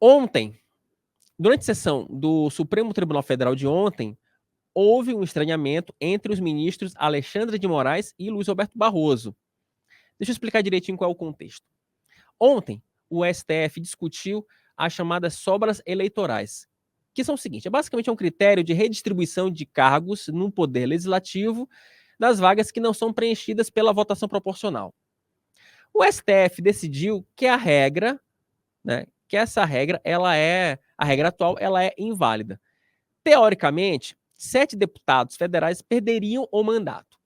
Ontem, durante a sessão do Supremo Tribunal Federal de ontem, houve um estranhamento entre os ministros Alexandre de Moraes e Luiz Roberto Barroso. Deixa eu explicar direitinho qual é o contexto. Ontem, o STF discutiu as chamadas sobras eleitorais, que são o seguinte: basicamente é um critério de redistribuição de cargos no poder legislativo das vagas que não são preenchidas pela votação proporcional. O STF decidiu que a regra, né, que essa regra, a regra atual, ela é inválida. Teoricamente, 7 deputados federais perderiam o mandato,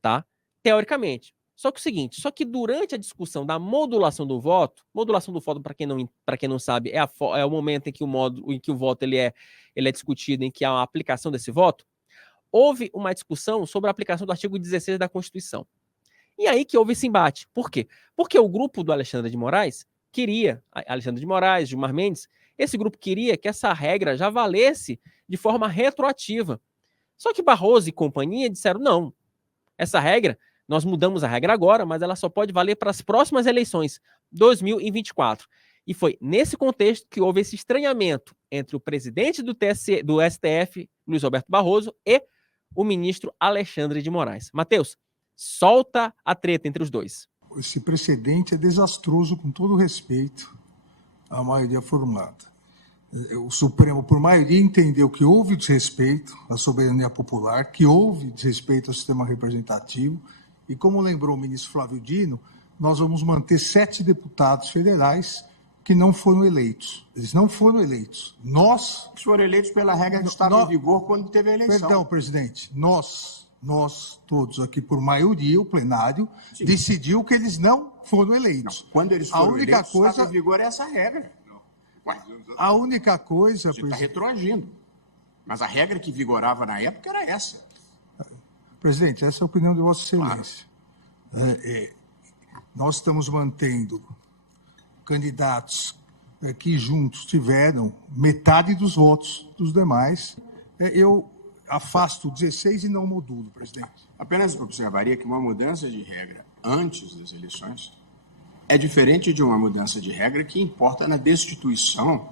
tá? Teoricamente. Só que o seguinte, só que durante a discussão da modulação do voto, para quem não sabe, é o momento em que o voto ele é discutido, em que há uma aplicação desse voto, houve uma discussão sobre a aplicação do artigo 16 da Constituição. E aí que houve esse embate. Por quê? Porque o grupo do Alexandre de Moraes queria, Alexandre de Moraes, Gilmar Mendes, esse grupo queria que essa regra já valesse de forma retroativa. Só que Barroso e companhia disseram, não, essa regra, nós mudamos a regra agora, mas ela só pode valer para as próximas eleições, 2024. E foi nesse contexto que houve esse estranhamento entre o presidente do STF, Luiz Roberto Barroso, e o ministro Alexandre de Moraes. Matheus, solta a treta entre os dois. Esse precedente é desastroso, com todo respeito à maioria formada. O Supremo, por maioria, entendeu que houve desrespeito à soberania popular, que houve desrespeito ao sistema representativo, e como lembrou o ministro Flávio Dino, nós vamos manter 7 deputados federais que não foram eleitos. Eles não foram eleitos. Nós... foram eleitos pela regra que estava em vigor quando teve a eleição. Perdão, presidente. Nós todos aqui, por maioria, o plenário, sim, decidiu que eles não foram eleitos. Não, quando eles foram eleitos, estava em vigor essa regra. Ué, a única coisa... Você está retroagindo. Mas a regra que vigorava na época era essa. Presidente, essa é a opinião de Vossa Excelência. Claro. Nós estamos mantendo candidatos que juntos tiveram metade dos votos dos demais. Eu afasto 16 e não modulo, presidente. Apenas observaria que uma mudança de regra antes das eleições é diferente de uma mudança de regra que importa na destituição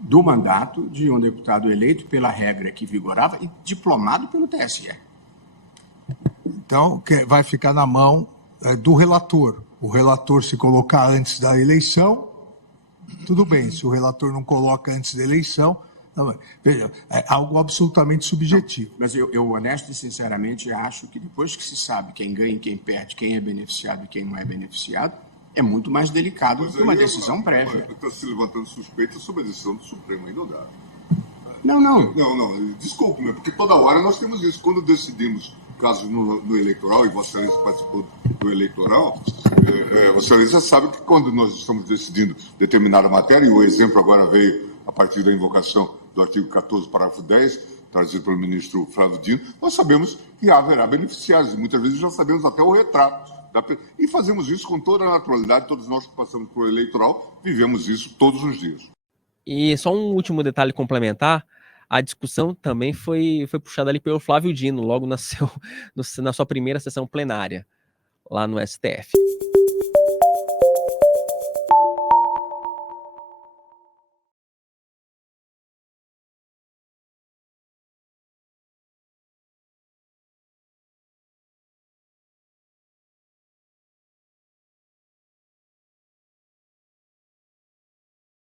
do mandato de um deputado eleito pela regra que vigorava e diplomado pelo TSE. Então, vai ficar na mão do relator. O relator se colocar antes da eleição, tudo bem. Se o relator não coloca antes da eleição, veja, é algo absolutamente subjetivo. Não, mas eu honesto e sinceramente acho que depois que se sabe quem ganha e quem perde, quem é beneficiado e quem não é beneficiado, é muito mais delicado do que uma decisão prévia. Está se levantando suspeita sobre a decisão do Supremo, ainda dá. Não. Desculpe, porque toda hora nós temos isso. Quando decidimos casos no eleitoral, e Vossa Excelência participou do eleitoral, Vossa Excelência sabe que quando nós estamos decidindo determinada matéria, e o exemplo agora veio a partir da invocação do artigo 14, parágrafo 10, trazido pelo ministro Flávio Dino, nós sabemos que haverá beneficiários, e muitas vezes já sabemos até o retrato. E fazemos isso com toda a naturalidade, todos nós que passamos por eleitoral, vivemos isso todos os dias. E só um último detalhe complementar, a discussão também foi puxada ali pelo Flávio Dino, logo na sua primeira sessão plenária, lá no STF.